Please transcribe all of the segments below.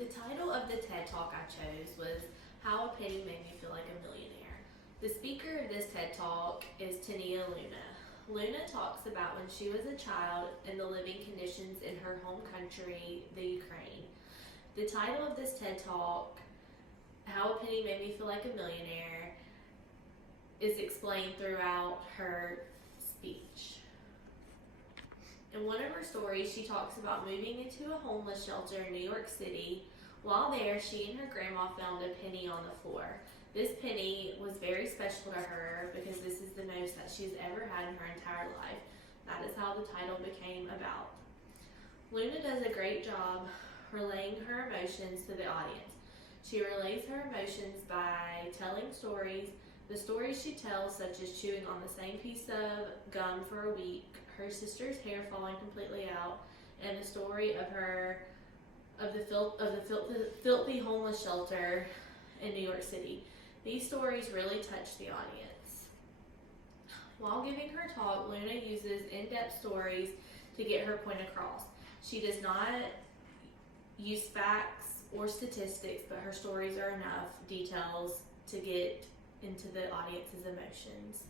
The title of the TED Talk I chose was How a Penny Made Me Feel Like a Millionaire. The speaker of this TED Talk is Tania Luna. Luna talks about when she was a child and the living conditions in her home country, the Ukraine. The title of this TED Talk, How a Penny Made Me Feel Like a Millionaire, is explained throughout her speech. In one of her stories, she talks about moving into a homeless shelter in New York City. While there, she and her grandma found a penny on the floor. This penny was very special to her because this is the most that she's ever had in her entire life. That is how the title became about. Luna does a great job relaying her emotions to the audience. She relays her emotions by telling stories. The stories she tells, such as chewing on the same piece of gum for a week, her sister's hair falling completely out, and the story of the filthy homeless shelter in New York City. These stories really touch the audience. While giving her talk, Luna uses in-depth stories to get her point across. She does not use facts or statistics, but her stories are enough details to get into the audience's emotions.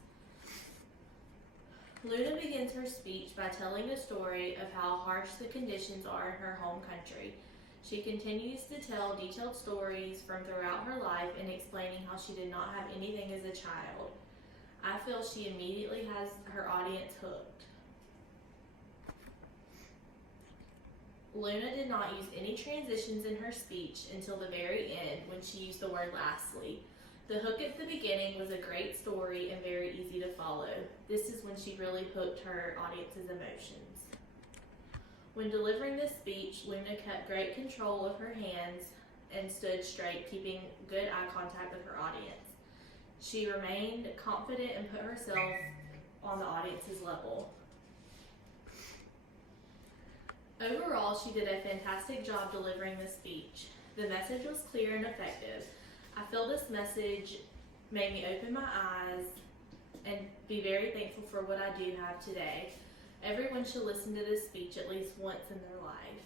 Luna begins her speech by telling the story of how harsh the conditions are in her home country. She continues to tell detailed stories from throughout her life and explaining how she did not have anything as a child. I feel she immediately has her audience hooked. Luna did not use any transitions in her speech until the very end when she used the word lastly. The hook at the beginning was a great story and very easy to follow. This is when she really hooked her audience's emotions. When delivering this speech, Luna kept great control of her hands and stood straight, keeping good eye contact with her audience. She remained confident and put herself on the audience's level. Overall, she did a fantastic job delivering the speech. The message was clear and effective. I feel this message made me open my eyes and be very thankful for what I do have today. Everyone should listen to this speech at least once in their life.